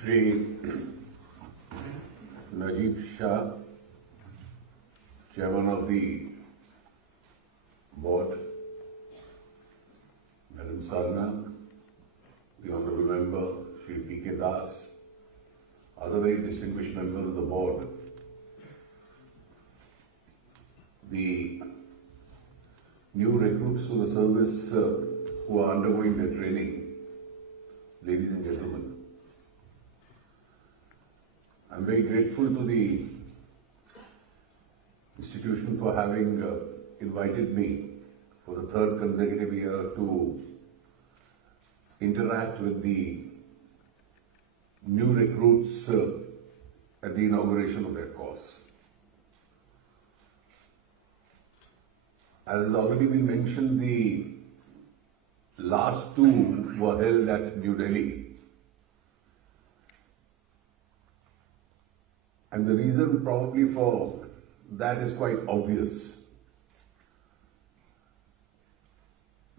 Shri Shah, Chairman of the Board, Madam Sarna, the Honorable Member, Shri P.K. Das, other very distinguished members of the Board, the new recruits to the service who are undergoing their training, ladies and gentlemen. I'm very grateful to the institution for having invited me for the third consecutive year to interact with the new recruits at the inauguration of their course. As has already been mentioned, the last two were held at New Delhi. And the reason probably for that is quite obvious.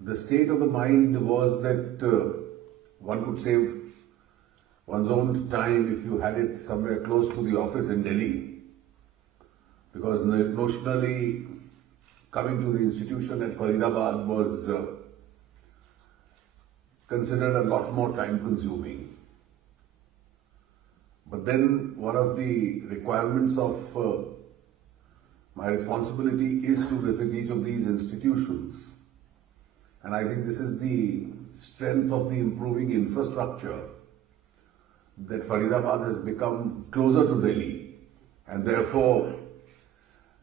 The state of the mind was that one could save one's own time if you had it somewhere close to the office in Delhi, because notionally coming to the institution at Faridabad was considered a lot more time consuming. But then one of the requirements of my responsibility is to visit each of these institutions. And I think this is the strength of the improving infrastructure, that Faridabad has become closer to Delhi, and therefore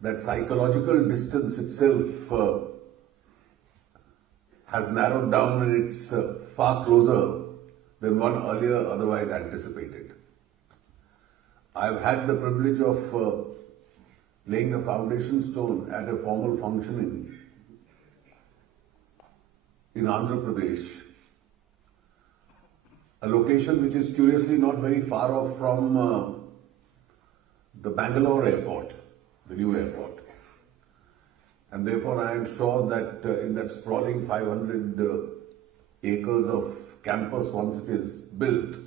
that psychological distance itself has narrowed down, and it's far closer than one earlier otherwise anticipated. I've had the privilege of laying the foundation stone at a formal functioning in Andhra Pradesh, a location which is curiously not very far off from the Bangalore airport, the new airport. And therefore I am sure that in that sprawling 500 acres of campus, once it is built,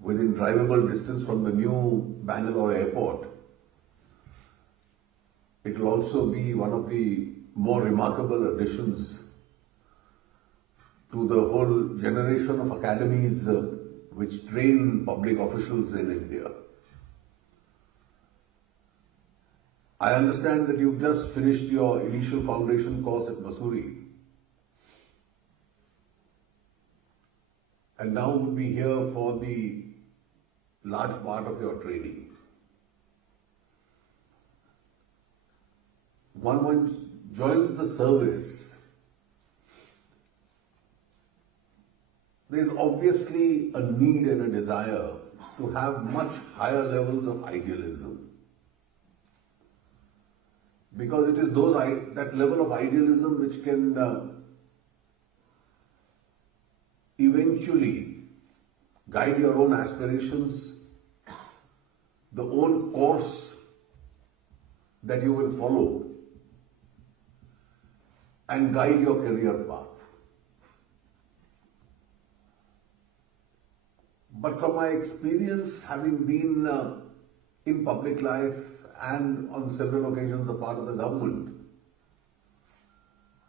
within drivable distance from the new Bangalore airport, it will also be one of the more remarkable additions to the whole generation of academies which train public officials in India. I understand that you've just finished your initial foundation course at Mussoorie, and now would be here for the large part of your training. Once joins the service, there is obviously a need and a desire to have much higher levels of idealism, because it is that level of idealism which can eventually guide your own aspirations, the own course that you will follow, and guide your career path. But from my experience, having been in public life and on several occasions a part of the government,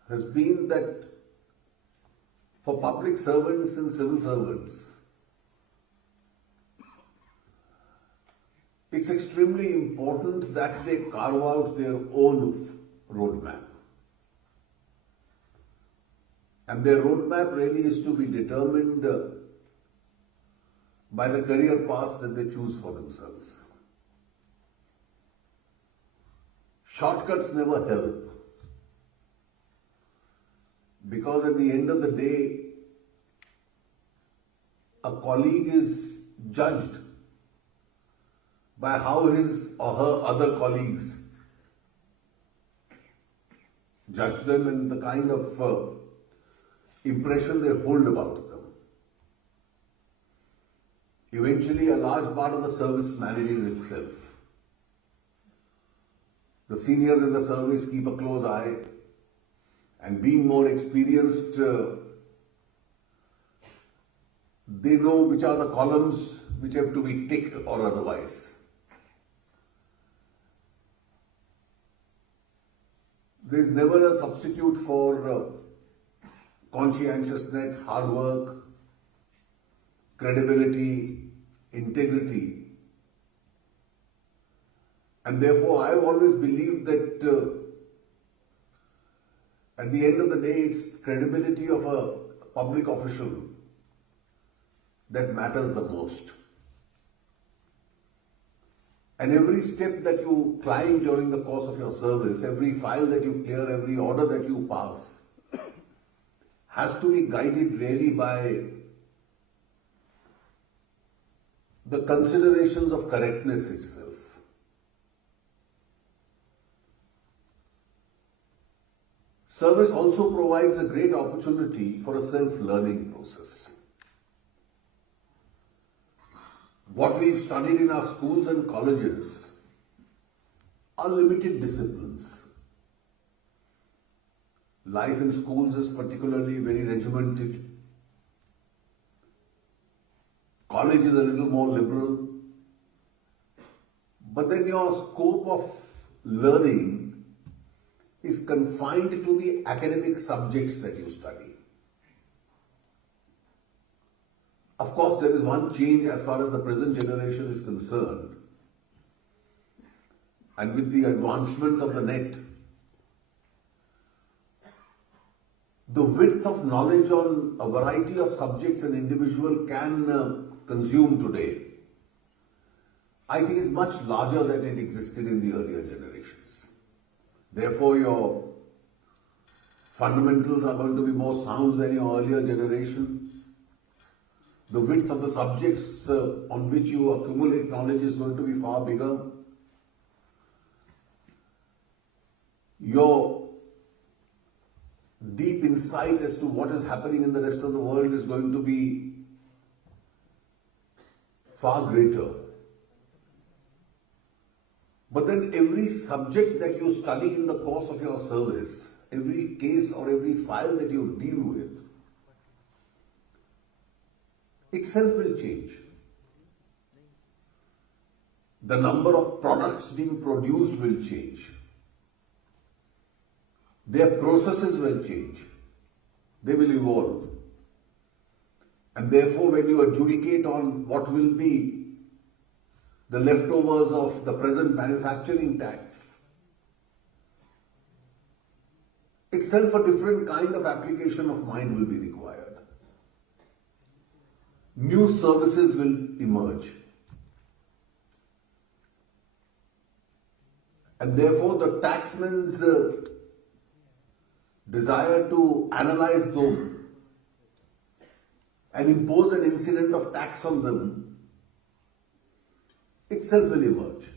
has been that for public servants and civil servants, it's extremely important that they carve out their own roadmap. And their roadmap really is to be determined by the career path that they choose for themselves. Shortcuts never help, because at the end of the day, a colleague is judged by how his or her other colleagues judge them and the kind of impression they hold about them. Eventually, a large part of the service manages itself. The seniors in the service keep a close eye, and being more experienced They know which are the columns which have to be ticked or otherwise. There is never a substitute for conscientiousness, hard work, credibility, integrity. And therefore, I have always believed that at the end of the day, it's credibility of a public official that matters the most. And every step that you climb during the course of your service, every file that you clear, every order that you pass, has to be guided really by the considerations of correctness itself. Service also provides a great opportunity for a self-learning process. What we've studied in our schools and colleges are limited disciplines. Life in schools is particularly very regimented. College is a little more liberal. But then your scope of learning is confined to the academic subjects that you study. Of course, there is one change as far as the present generation is concerned. And with the advancement of the net, the width of knowledge on a variety of subjects an individual can consume today, I think is much larger than it existed in the earlier generations. Therefore, your fundamentals are going to be more sound than your earlier generation. The width of the subjects on which you accumulate knowledge is going to be far bigger. Your deep insight as to what is happening in the rest of the world is going to be far greater. But then every subject that you study in the course of your service, every case or every file that you deal with, itself will change. The number of products being produced will change. Their processes will change. They will evolve. And therefore, when you adjudicate on what will be the leftovers of the present manufacturing tax, itself a different kind of application of mind will be required. New services will emerge. And therefore, the taxman's desire to analyze them and impose an incident of tax on them itself will emerge.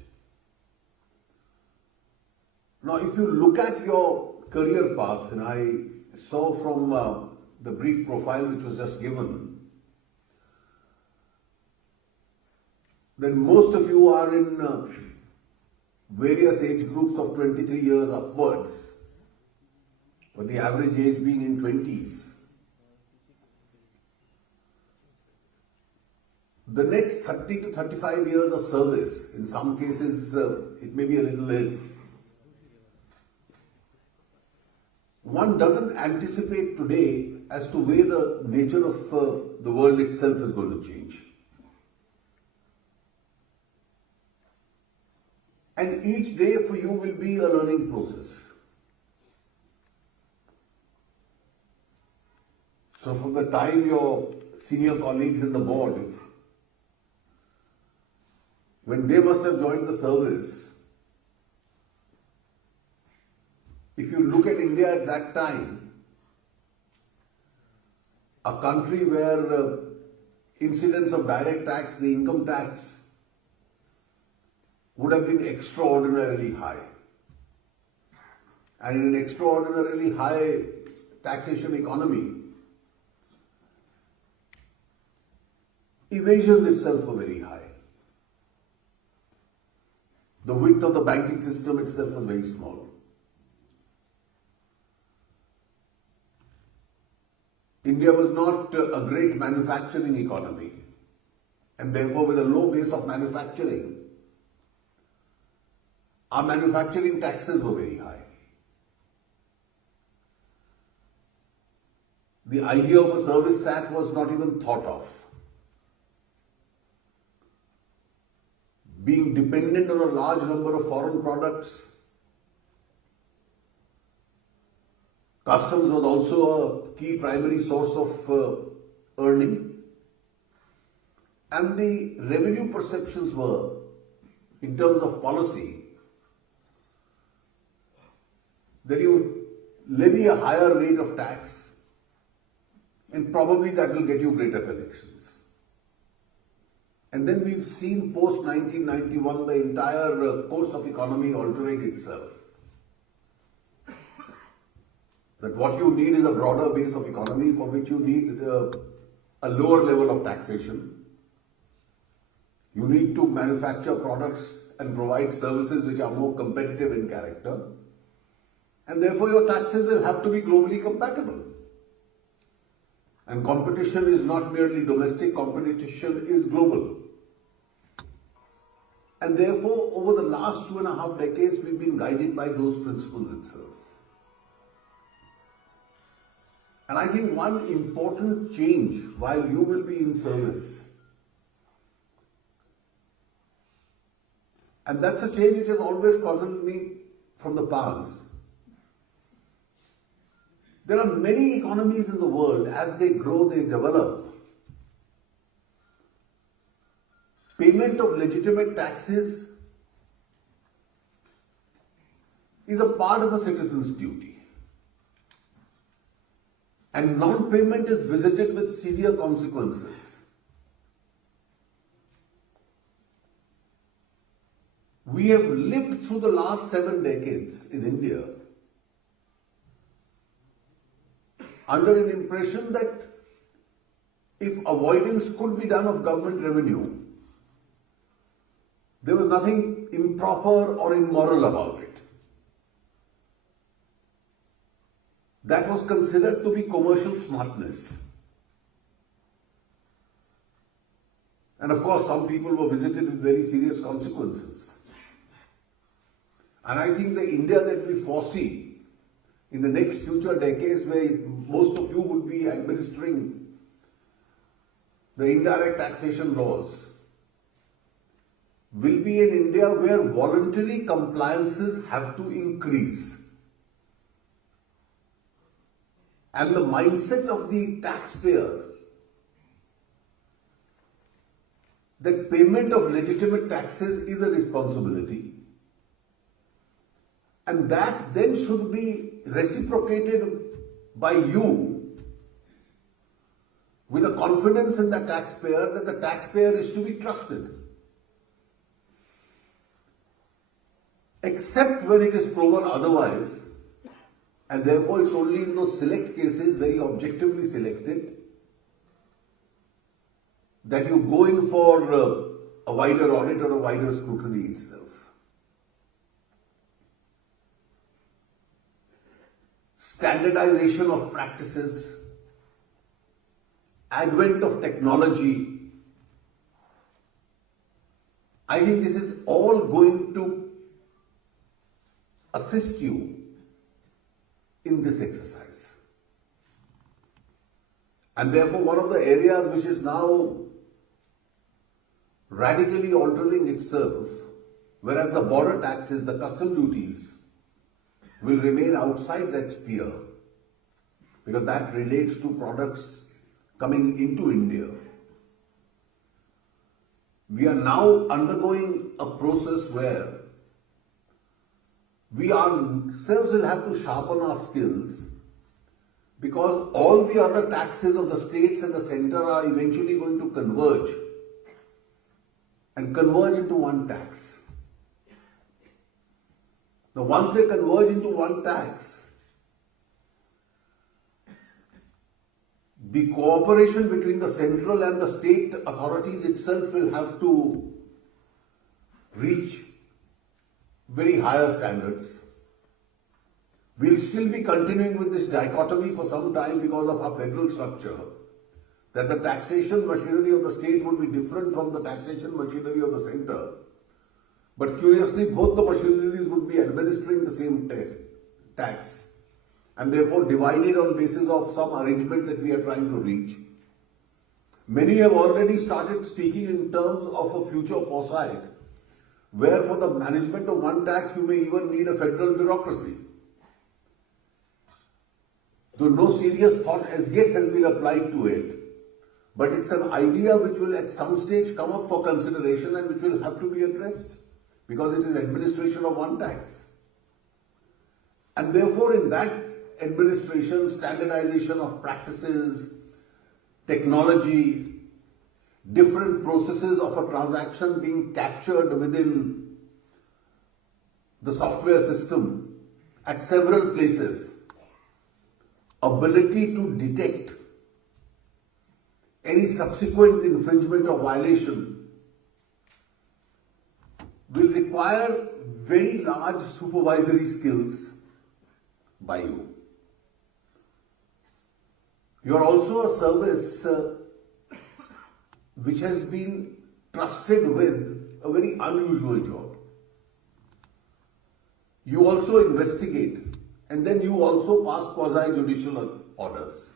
Now, if you look at your career path, and I saw from the brief profile which was just given, then most of you are in various age groups of 23 years upwards, but the average age being in 20s. The next 30 to 35 years of service, in some cases it may be a little less. One doesn't anticipate today as to where the nature of the world itself is going to change. And each day for you will be a learning process. So from the time your senior colleagues in the board, when they must have joined the service, if you look at India at that time, a country where incidence of direct tax, the income tax, would have been extraordinarily high. And in an extraordinarily high taxation economy, evasions itself were very high. The width of the banking system itself was very small. In India was not a great manufacturing economy, and therefore with a low base of manufacturing, our manufacturing taxes were very high. The idea of a service tax was not even thought of. Being dependent on a large number of foreign products, customs was also a key primary source of earning, and the revenue perceptions were, in terms of policy, that you levy a higher rate of tax and probably that will get you greater collections. And then we've seen post 1991 the entire course of economy altering itself. That what you need is a broader base of economy for which you need a lower level of taxation. You need to manufacture products and provide services which are more competitive in character. And therefore your taxes will have to be globally compatible. And competition is not merely domestic, competition is global. And therefore, over the last 2.5 decades, we've been guided by those principles itself. And I think one important change while you will be in service, and that's a change which has always puzzled me from the past. There are many economies in the world, as they grow, they develop. Payment of legitimate taxes is a part of a citizen's duty. And non-payment is visited with severe consequences. We have lived through the last 7 decades in India under an impression that if avoidance could be done of government revenue, there was nothing improper or immoral about it. That was considered to be commercial smartness. And of course, some people were visited with very serious consequences. And I think the India that we foresee in the next future decades, where most of you would be administering the indirect taxation laws, will be an India where voluntary compliances have to increase. And the mindset of the taxpayer that payment of legitimate taxes is a responsibility, and that then should be reciprocated by you with a confidence in the taxpayer that the taxpayer is to be trusted. Except when it is proven otherwise, and therefore it's only in those select cases, very objectively selected, that you go in for a wider audit or a wider scrutiny itself. Standardization of practices, advent of technology, I think this is all going to assist you in this exercise. And therefore, one of the areas which is now radically altering itself, whereas the border taxes, the custom duties, will remain outside that sphere, because that relates to products coming into India. We are now undergoing a process where we ourselves will have to sharpen our skills, because all the other taxes of the states and the center are eventually going to converge into one tax. Now, once they converge into one tax, the cooperation between the central and the state authorities itself will have to reach very higher standards, We'll still be continuing with this dichotomy for some time because of our federal structure, that the taxation machinery of the state would be different from the taxation machinery of the center. But curiously, both the machineries would be administering the same tax and therefore divided on basis of some arrangement that we are trying to reach. Many have already started speaking in terms of a future foresight, where for the management of one tax you may even need a federal bureaucracy. Though no serious thought as yet has been applied to it, but it's an idea which will at some stage come up for consideration and which will have to be addressed, because it is administration of one tax. And therefore in that administration, standardization of practices, technology, different processes of a transaction being captured within the software system at several places, ability to detect any subsequent infringement or violation will require very large supervisory skills by you. You are also a service which has been trusted with a very unusual job. You also investigate, and then you also pass quasi-judicial orders.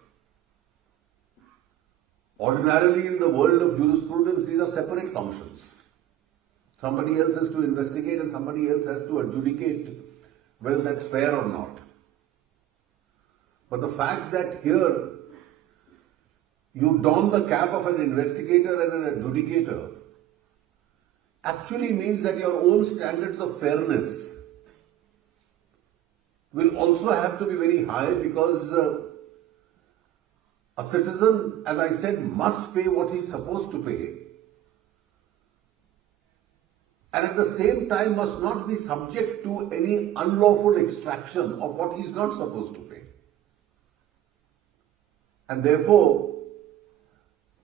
Ordinarily in the world of jurisprudence, these are separate functions. Somebody else has to investigate and somebody else has to adjudicate whether that's fair or not. But the fact that here you don the cap of an investigator and an adjudicator actually means that your own standards of fairness will also have to be very high, because a citizen, as I said, must pay what he's supposed to pay, and at the same time must not be subject to any unlawful extraction of what he's not supposed to pay. And therefore,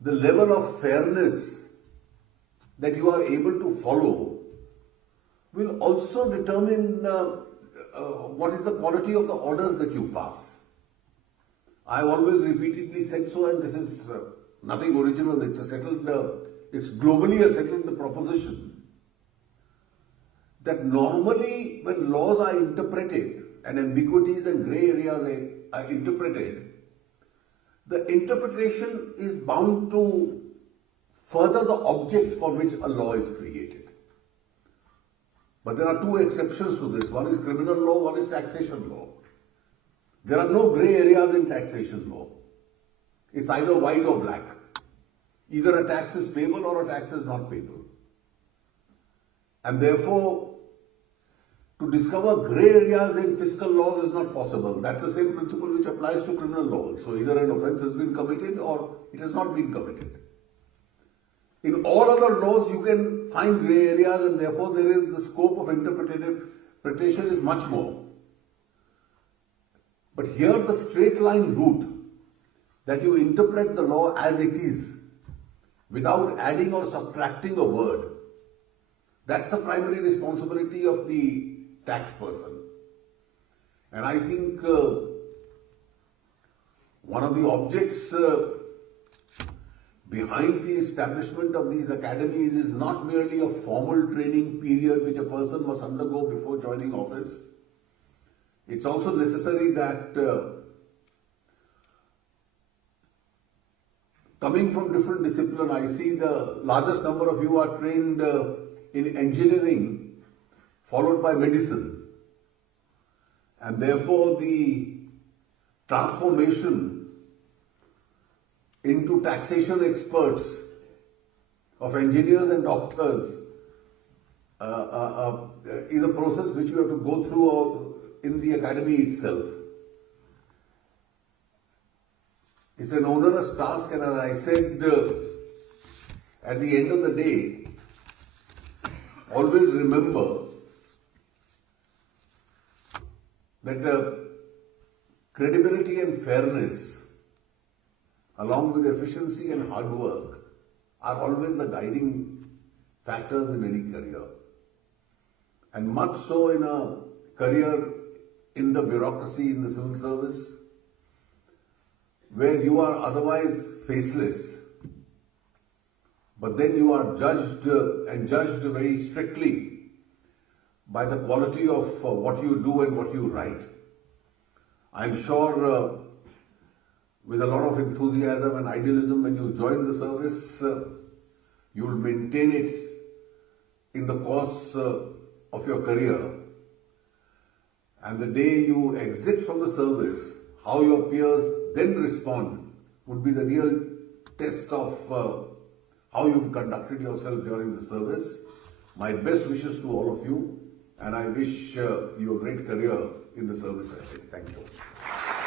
the level of fairness that you are able to follow will also determine what is the quality of the orders that you pass. I have always repeatedly said so, and this is nothing original. It's a settled, it's globally a settled proposition that normally when laws are interpreted and ambiguities and grey areas are interpreted, the interpretation is bound to further the object for which a law is created. But there are two exceptions to this. One is criminal law, one is taxation law. There are no grey areas in taxation law. It's either white or black. Either a tax is payable or a tax is not payable. And therefore, to discover grey areas in fiscal laws is not possible. That's the same principle which applies to criminal law. So either an offence has been committed or it has not been committed. In all other laws, you can find grey areas, and therefore there is the scope of interpretation is much more. But here the straight line route that you interpret the law as it is without adding or subtracting a word, that's the primary responsibility of the tax person. And I think one of the objects behind the establishment of these academies is not merely a formal training period which a person must undergo before joining office. It's also necessary that coming from different disciplines, I see the largest number of you are trained in engineering, followed by medicine. And therefore the transformation into taxation experts of engineers and doctors is a process which you have to go through in the academy itself. It's an onerous task, and as I said, at the end of the day, always remember that credibility and fairness, along with efficiency and hard work, are always the guiding factors in any career. And much so in a career in the bureaucracy, in the civil service, where you are otherwise faceless, but then you are judged and judged very strictly by the quality of what you do and what you write. I'm sure with a lot of enthusiasm and idealism, when you join the service, you will maintain it in the course of your career. And the day you exit from the service, how your peers then respond would be the real test of how you've conducted yourself during the service. My best wishes to all of you, and I wish you a great career in the service ahead. Thank you.